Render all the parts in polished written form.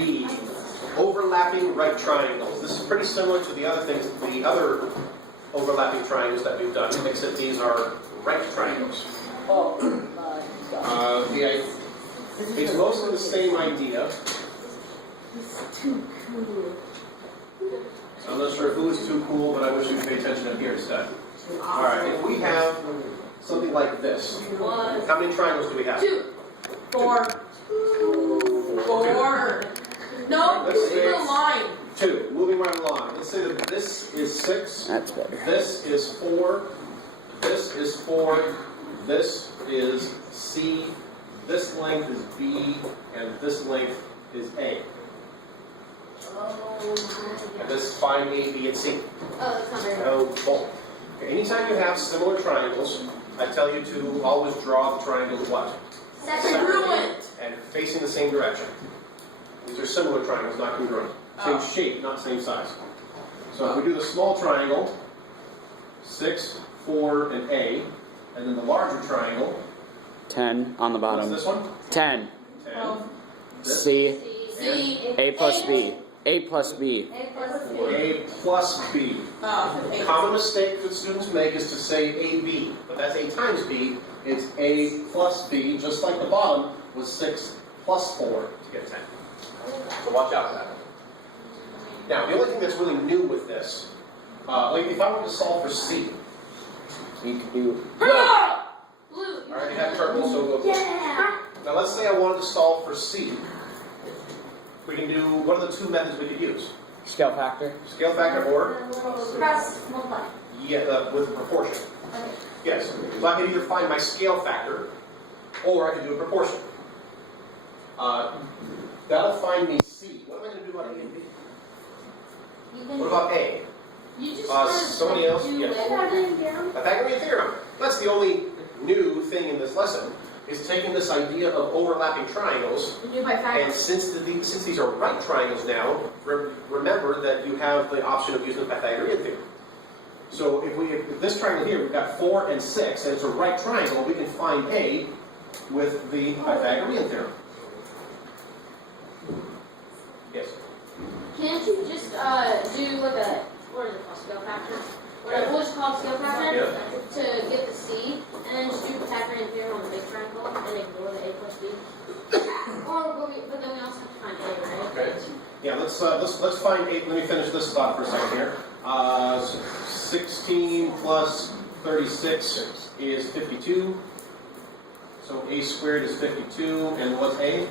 be overlapping right triangles. This is pretty similar to the other things, the other overlapping triangles that we've done, except these are right triangles. Oh my God. It's mostly the same idea. It's too cool. I'm not sure who is too cool, but I wish you'd pay attention up here instead. Alright, if we have something like this, how many triangles do we have? 2, 4, 4. No, Let's it's a line. 2. Moving right along. Let's say that this is 6. That's better. This is 4. This is 4. This is C. This length is B. And this length is A. And this find A, B, and C. Oh, that's not very hard. No fault. Okay, anytime you have similar triangles, I tell you to always draw the triangles what? Congruent. And facing the same direction. These are similar triangles, not congruent. Same Oh. shape, not same size. So if we do the small triangle, 6, 4, and A, and then the larger triangle, 10 on the what's bottom. this one? 10. 10. Oh. This? C. C. A plus B. A plus B. A plus B. Oh, A common mistake that students make is to say AB, but that's A times B. It's A plus B, just like the bottom was 6 plus 4 to get 10. So watch out for that. Now, the only thing that's really new with this, like if I were to solve for C, You could do. Blue. I already have turtle, so we'll go. Yeah. Now let's say I wanted to solve for C. We can do, what are the two methods we could use? Scale factor. Scale factor or? Press multiply. Yeah, with a proportion. Okay. Yes. So I can either find my scale factor, or I can do a proportion. That'll find me C. What am I going to do about A and B? What about A? You just somebody else? do Yes. Pythagorean theorem. That's the only new thing in this lesson, is taking this idea of overlapping triangles, You do by factor. and since these are right triangles now, remember that you have the option of using the Pythagorean theorem. So if this triangle here, we've got 4 and 6, and it's a right triangle, we can find A with the Pythagorean theorem. Yes? Can't you just do like a, what is it called, scale factor? We'll just call it scale factor Yeah. to get the C, and then just do Pythagorean theorem on the big triangle, and ignore the A plus B. But then we also have to find A, right? Okay. Yeah, let's find 8. Let me finish this thought for a second here. 16 plus 36 is 52. So A squared is 52, and what's A?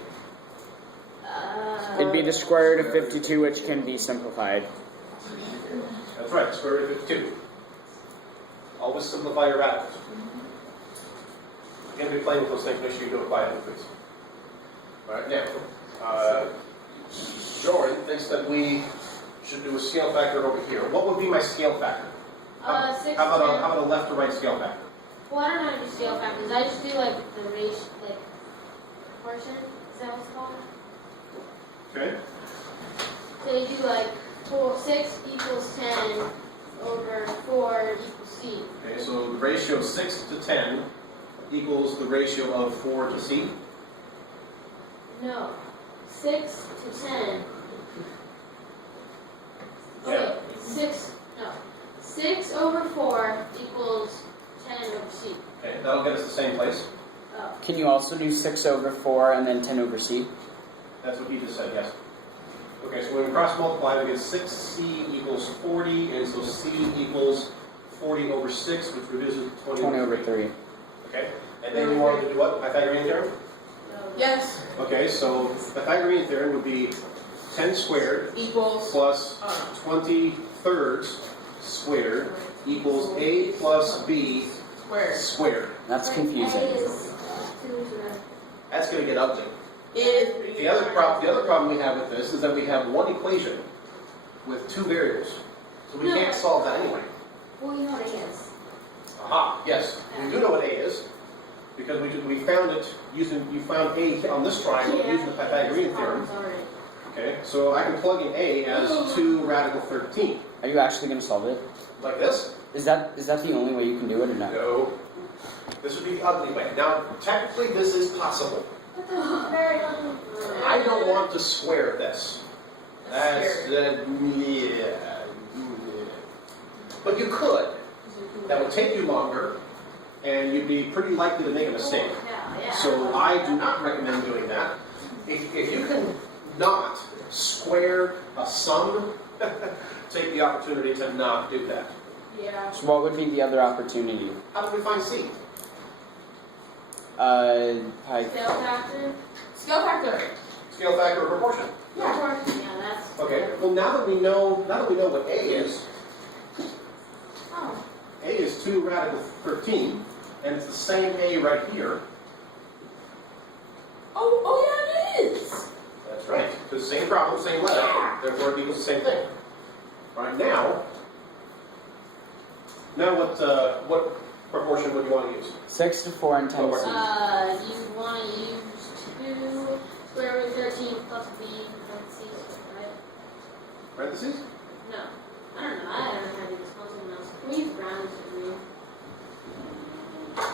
It'd be the square root of 52, which can be simplified. That's right, square root of 52. Always simplify your radicals. You're going to be playing with those things, make sure you do it quietly, please. Alright, now, Jordan thinks that we should do a scale factor over here. What would be my scale factor? 6 How about a left to right scale factor? Well, I don't know how to do scale factors. I just do like the ratio, like proportion. Is that what it's called? Okay. So you do like 6 equals 10 over 4 equals C. Okay, so the ratio of 6 to 10 equals the ratio of 4 to C. No, 6 to 10. Yeah. Okay, 6 over 4 equals 10 over C. Okay, that'll get us the same place. Oh. Can you also do 6 over 4 and then 10 over C? That's what he just said, yes. Okay, so when we cross multiply, we get 6C equals 40, and so C equals 40 over 6, which reduces to 20 over 3. Okay, and then you wanted to do what? Pythagorean theorem? Yes. Okay, so Pythagorean theorem would be 10 squared Equals. plus 20 thirds squared equals A plus B squared. That's confusing. That's going to get ugly. Is The other problem we have with this is that we have one equation with 2 variables. So we can't solve that anyway. well, you know what it is. Aha, yes. We do know what A is, because we found it using, you found A on this triangle using the Pythagorean theorem. Okay, so I can plug in A as 2 radical 13. Are you actually going to solve it? Like this? Is that the only way you can do it or not? No. This would be the ugly way. Now, technically this is possible. I don't want to square this. Yeah. But you could. That would take you longer, and you'd be pretty likely to make a mistake. So I do not recommend doing that. If you can not square a sum, take the opportunity to not do that. Yeah. So what would be the other opportunity? How do we find C? I, Scale factor? Scale factor. Scale factor or proportion? Yeah. Yeah, that's. Okay. Well, now that we know what A is, Oh. A is 2 radical 13, and it's the same A right here. Oh yeah, it is. That's right. The same problem, same letter. Yeah. Therefore, it equals the same thing. All right, now what proportion would you want to use? 6 to 4 and 10 to C. You want to use 2 square root 13 plus b parentheses, right? Parentheses? No. I don't know. I don't know how to do this. Something else. Can we use round degree?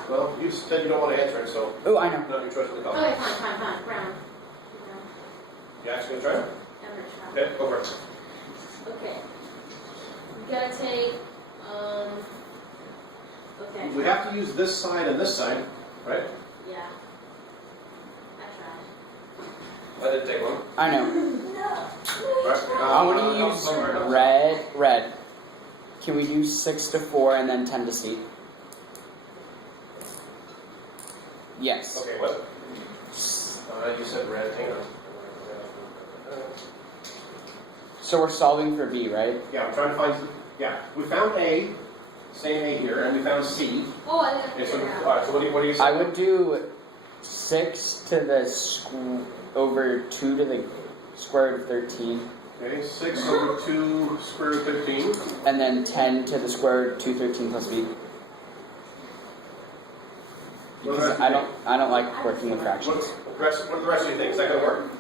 Well, you said you don't want to answer it, so Oh, I know. not your choice of the color. Okay, fine. Round. Round. You actually gonna try it? I'm gonna try. Okay, go for it. Okay. We gotta take, okay. We have to use this side and this side, right? Yeah. I tried. I didn't take one. I know. Right. I want to use red. Can we do 6 to 4 and then 10 to C? Yes. Okay, what? You said red. Hang on. So we're solving for B, right? Yeah, I'm trying to find. Yeah, we found A, same A here, and we found C. Oh, I think I Okay, so, figured it all out. right. So what do you say? I would do 6 to the over 2 to the square root of 13, Okay, 6 over 2 square root 13. and then 10 to the square root of 213 plus B. Because I don't like working with fractions. What do the rest of you think? Is that going to work?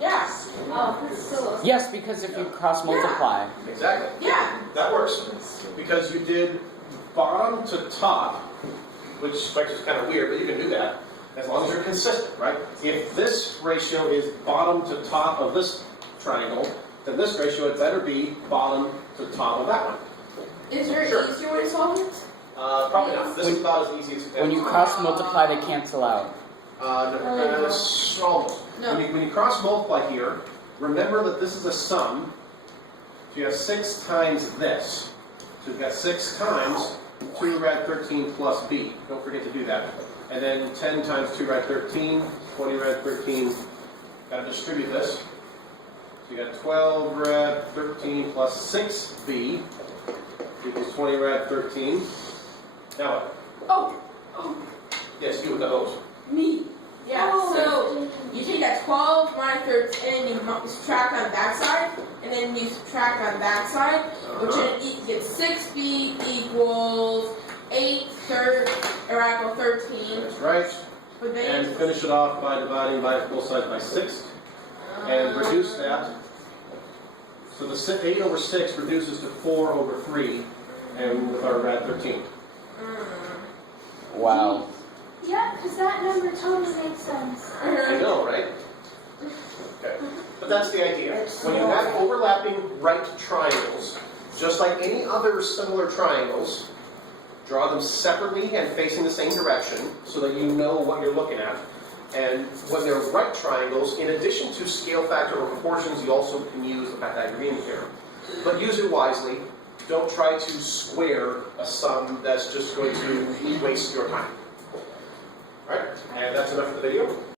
Yeah. Oh, that's so. Yes, because if you cross multiply, Exactly. Yeah. That works. Because you did bottom to top, which strikes us kind of weird, but you can do that as long as you're consistent, right? If this ratio is bottom to top of this triangle, then this ratio had better be bottom to top of that one. Is there Sure. an easier way to solve it? Probably not. This is about as easy as it when you cross multiply, they cancel out. Almost. No. When you cross multiply here, remember that this is a sum. So you have 6 times this. So you've got 6 times 2 rad 13 plus b. Don't forget to do that. And then 10 times 2 rad 13, 20 rad 13. Got to distribute this. So you got 12 rad 13 plus 6b equals 20 rad 13. Now what? Oh, Yes, you with the hose. me. Yeah. So you take that 12 minus 13 and you subtract on that side, and then you subtract on that side, which then gets 6b equals 8 radical 13. That's right. But then And finish it off by dividing by both sides by 6. And reduce that. So the 8 over 6 reduces to 4 over 3, and with our rad 13. Wow. Yeah, because that number totally makes sense. I know, right? Okay. But that's the idea. When you have overlapping right triangles, just like any other similar triangles, draw them separately and facing the same direction so that you know what you're looking at. And when they're right triangles, in addition to scale factor or proportions, you also can use the Pythagorean theorem. But use it wisely. Don't try to square a sum that's just going to waste your time. Alright, and that's enough for the video.